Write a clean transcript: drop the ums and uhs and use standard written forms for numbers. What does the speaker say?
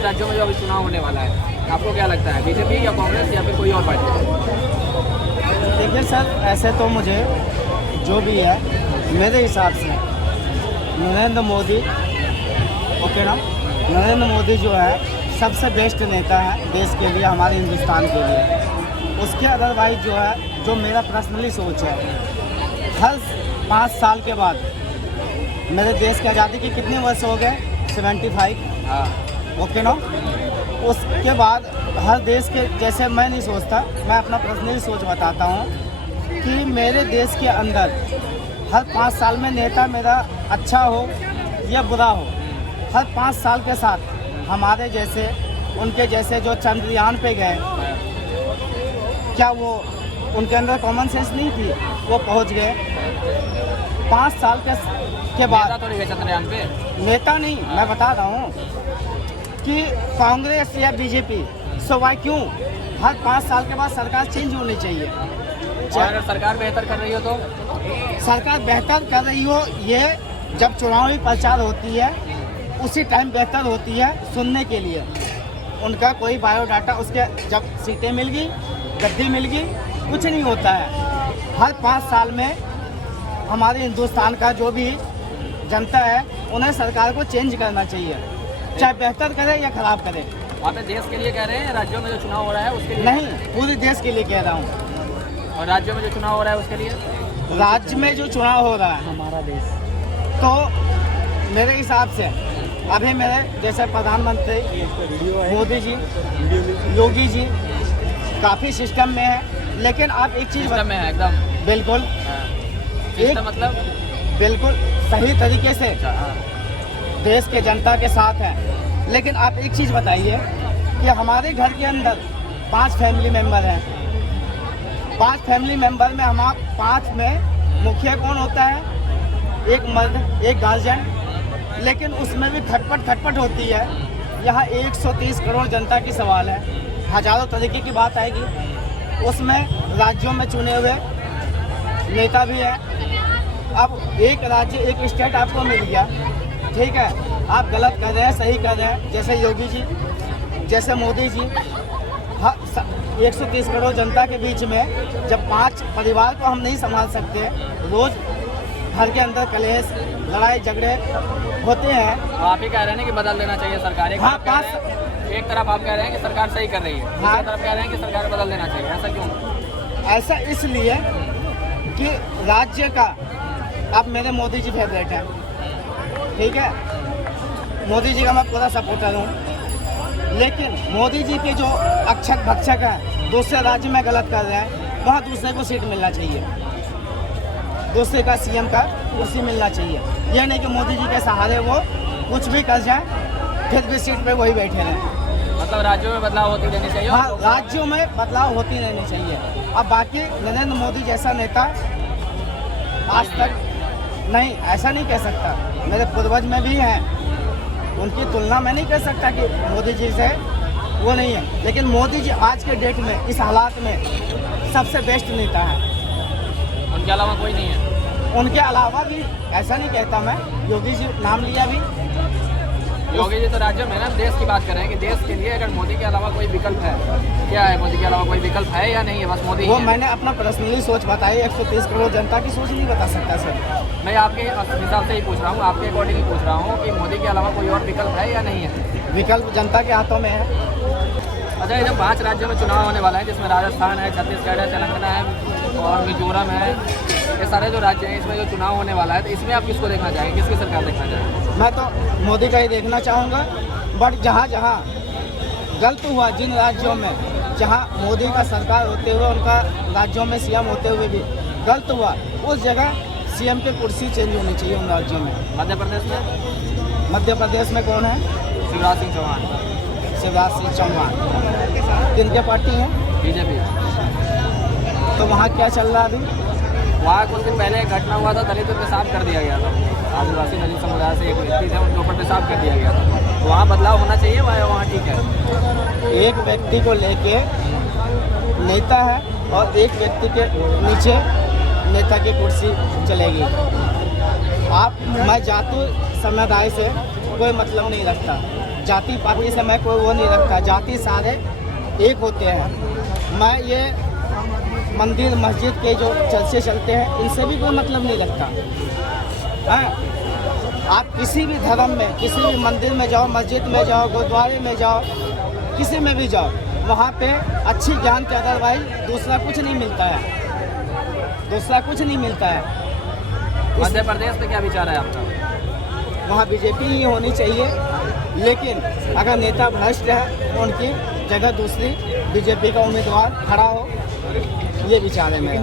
5 राज्यों में जो अभी चुनाव होने वाला है, आपको क्या लगता है, बीजेपी या कांग्रेस या फिर कोई और पार्टी? देखिए सर, ऐसे तो मुझे जो भी है मेरे हिसाब से नरेंद्र मोदी, ओके ना, नरेंद्र मोदी जो है सबसे बेस्ट नेता है देश के लिए, हमारे हिंदुस्तान के लिए। उसके अदरवाइज जो है, जो मेरा पर्सनली सोच है, हर 5 साल के बाद, मेरे देश की आज़ादी के कितने वर्ष हो गए, 75, हाँ, ओके ना, उसके बाद हर देश के, जैसे मैं नहीं सोचता, मैं अपना पर्सनली सोच बताता हूँ कि मेरे देश के अंदर हर 5 साल में नेता मेरा अच्छा हो या बुरा हो, हर 5 साल के साथ हमारे जैसे, उनके जैसे जो चंद्रयान पे गए, क्या वो उनके अंदर कॉमन सेंस नहीं थी, वो पहुंच गए। 5 साल के बाद थोड़ी गए चंद्रयान पे, नेता नहीं, मैं बता रहा हूँ कि कांग्रेस या बीजेपी, सो वाई क्यों हर 5 साल के बाद सरकार चेंज होनी चाहिए। और अगर सरकार बेहतर कर रही हो तो? सरकार बेहतर कर रही हो, ये जब चुनावी प्रचार होती है उसी टाइम बेहतर होती है सुनने के लिए। उनका कोई बायोडाटा, उसके जब सीटें मिल गई, गद्दी मिल गई, कुछ नहीं होता है। हर 5 साल में हमारे हिंदुस्तान का जो भी जनता है, उन्हें सरकार को चेंज करना चाहिए, चाहे बेहतर करे या खराब करे। आप देश के लिए कह रहे हैं, राज्यों में जो चुनाव हो रहा है उसके लिए? नहीं, पूरे देश के लिए कह रहा हूँ। और राज्यों में जो चुनाव हो रहा है उसके लिए? राज्य में जो चुनाव हो रहा है हमारा देश, तो मेरे हिसाब से अभी मेरे जैसे प्रधानमंत्री मोदी जी, योगी जी काफ़ी सिस्टम में है, लेकिन आप एक चीज़ सिस्टम में है एकदम, बिल्कुल एक मतलब बिल्कुल सही तरीके से हाँ। देश के जनता के साथ है। लेकिन आप एक चीज़ बताइए कि हमारे घर के अंदर 5 फैमिली मेंबर हैं, 5 फैमिली मेंबर में हम 5 में मुखिया कौन होता है, एक मर्द, एक गार्जियन, लेकिन उसमें भी खटपट होती है। यहाँ 130 करोड़ जनता की सवाल है, हजारों तरीके की बात आएगी। उसमें राज्यों में चुने हुए नेता भी हैं। अब एक राज्य, एक स्टेट आपको मिल गया, ठीक है, आप गलत कर रहे हैं, सही कर रहे हैं, जैसे योगी जी, जैसे मोदी जी, 130 करोड़ जनता के बीच में जब 5 परिवार को हम नहीं संभाल सकते, रोज घर के अंदर कलेश, लड़ाई झगड़े होते हैं। तो आप ही कह रहे हैं कि बदल देना चाहिए सरकार? हाँ, एक तरफ आप कह रहे हैं कि सरकार सही कर रही है, दूसरी तरफ कह रहे हैं कि सरकार बदल देना चाहिए, ऐसा क्यों? ऐसा इसलिए कि राज्य का, अब मेरे मोदी जी फेवरेट है, ठीक है, मोदी जी का मैं पूरा सपोर्टर हूँ, लेकिन मोदी जी के जो अक्षक भक्षक हैं, दूसरे राज्य में गलत कर रहे हैं, वहाँ दूसरे को सीट मिलना चाहिए, दूसरे का सीएम का कुर्सी मिलना चाहिए। यह नहीं कि मोदी जी के सहारे वो कुछ भी कर जाए, फिर भी सीट पे वही बैठे रहें। मतलब राज्यों में बदलाव होती रहनी चाहिए? हाँ, राज्यों में बदलाव होती रहनी चाहिए। अब बाकी नरेंद्र मोदी जैसा नेता आज तक नहीं, ऐसा नहीं कह सकता, मेरे पूर्वज में भी हैं, उनकी तुलना मैं नहीं कर सकता कि मोदी जी से वो नहीं है, लेकिन मोदी जी आज के डेट में, इस हालात में सबसे बेस्ट नेता है। उनके अलावा कोई नहीं है? उनके अलावा भी ऐसा नहीं कहता मैं, योगी जी नाम लिया भी, योगी जी तो राज्य में ना, देश की बात कर रहे हैं कि देश के लिए अगर मोदी के अलावा कोई विकल्प है, क्या है, मोदी के अलावा कोई विकल्प है या नहीं है, बस मोदी वो है? मैंने अपना पर्सनली सोच बताई, 130 करोड़ जनता की सोच नहीं बता सकता सर। मैं आपके हिसाब से ही पूछ रहा हूँ, आपके अकॉर्डिंग ही पूछ रहा हूँ कि मोदी के अलावा कोई और विकल्प है या नहीं है? विकल्प जनता के हाथों में है। अच्छा, ये जब 5 राज्यों में चुनाव होने वाला है, जिसमें राजस्थान है, छत्तीसगढ़ है, तेलंगाना है और मिजोरम है, ये सारे जो राज्य हैं, इसमें जो चुनाव होने वाला है, तो इसमें आप किसको देखना चाहेंगे, किसकी सरकार देखना चाहेंगे? मैं तो मोदी का ही देखना चाहूँगा, बट जहाँ जहाँ गलत हुआ, जिन राज्यों में जहाँ मोदी का सरकार होते हुए, उनका राज्यों में सीएम होते हुए भी गलत हुआ, उस जगह सीएम की कुर्सी चेंज होनी चाहिए उन राज्यों में। मध्य प्रदेश में? मध्य प्रदेश में कौन है? शिवराज सिंह चौहान। शिवराज सिंह चौहान किनके पार्टी हैं? बीजेपी। तो वहाँ क्या चल रहा है अभी? वहाँ कुछ दिन पहले एक घटना हुआ था, दलितों पे पेशाब कर दिया गया था, आदिवासी दलित समुदाय से एक व्यक्ति थे, उनके ऊपर पेशाब कर दिया गया था। तो वहाँ बदलाव होना चाहिए, वहाँ ठीक है? एक व्यक्ति को लेके नेता है और एक व्यक्ति के नीचे नेता की कुर्सी चलेगी। मैं जाति समुदाय से कोई मतलब नहीं रखता, जाति पाति से मैं कोई वो नहीं रखता, जाति सारे एक होते हैं। मैं ये मंदिर मस्जिद के जो चर्चे चलते हैं इनसे भी कोई मतलब नहीं रखता। हाँ, आप किसी भी धर्म में, किसी भी मंदिर में जाओ, मस्जिद में जाओ, गुरुद्वारे में जाओ, किसी में भी जाओ, वहाँ पे अच्छी ज्ञान के अदरवाइज दूसरा कुछ नहीं मिलता है, दूसरा कुछ नहीं मिलता है। मध्य प्रदेश में क्या विचार है आपका? वहाँ बीजेपी ही होनी चाहिए, लेकिन अगर नेता भ्रष्ट है तो उनकी जगह दूसरी बीजेपी का उम्मीदवार खड़ा हो, ये विचार है मेरा।